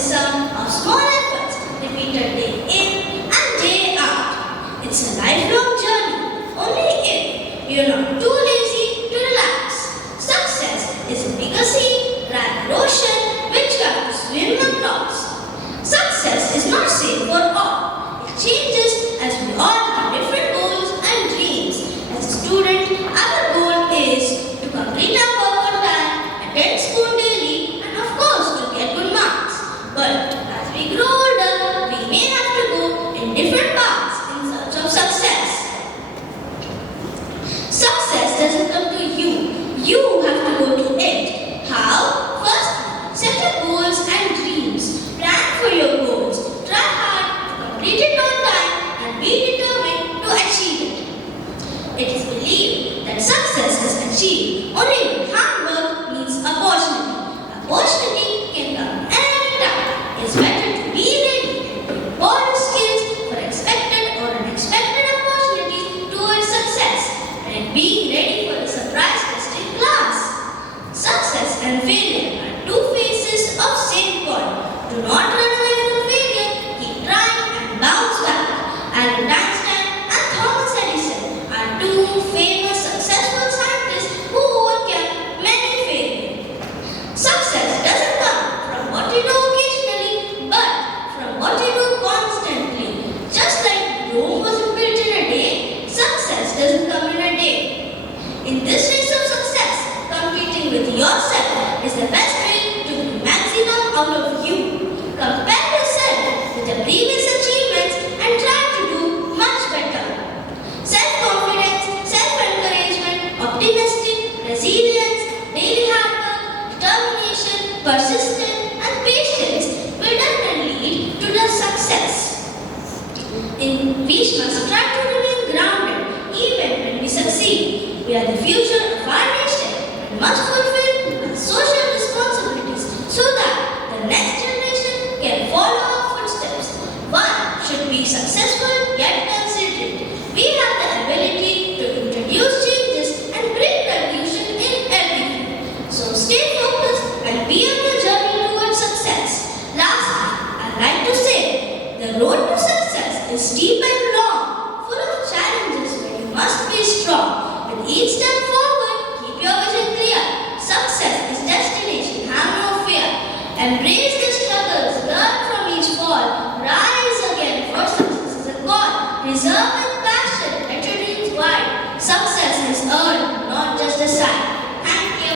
sum of small efforts repeated day in and day out. It's a lifelong journey, only if you're not too lazy to relax. Success is a bigger sea than an ocean which you have to swim across. Success is not same for all. It changes as we all have different goals and dreams. As a student, our goal is to complete our work on time, attend school daily, and of course to get good marks. But as we grow older, we may have to go in different paths in search of success. Success doesn't come to you. You have to go to it. How? First, set your goals and dreams. Plan for your goals. Try hard to complete it on time and be determined to achieve it. It is believed that success is achieved only with hard work meets opportunity. Opportunity can come anytime. It's better to be ready and borrow skills for expected or unexpected opportunities towards success and being ready for the surprise test in class. Success and failure are two faces of same coin. Do not run away from failure. Keep trying and bounce back. Albert Einstein and Thomas Edison are two famous successful scientists who overcame many failures. Success doesn't come from what you do occasionally, but from what you do constantly. Just like Rome wasn't built in a day, success doesn't come in a day. In this race of success, competing with yourself is the best way to bring maximum out of you. Compare yourself with the previous achievements and try to do much better. Self-confidence, self-encouragement, optimistic, resilience, daily hard work, determination, persistence, and patience will definitely lead to the success. We must try to remain grounded even when we succeed. We are the future of our nation and must fulfill our social responsibilities so that the next generation can follow our footsteps. One should be successful yet considerate. We have the ability to introduce changes and bring revolution in everything. So stay focused and be on your journey towards success. Lastly, I'd like to say the road to success is steep and long, full of challenges where you must be strong. With each step forward, keep your vision clear. Success is destination, have no fear. Embrace the struggles, learn from each fall. Rise again, for success is a call. Preserve it.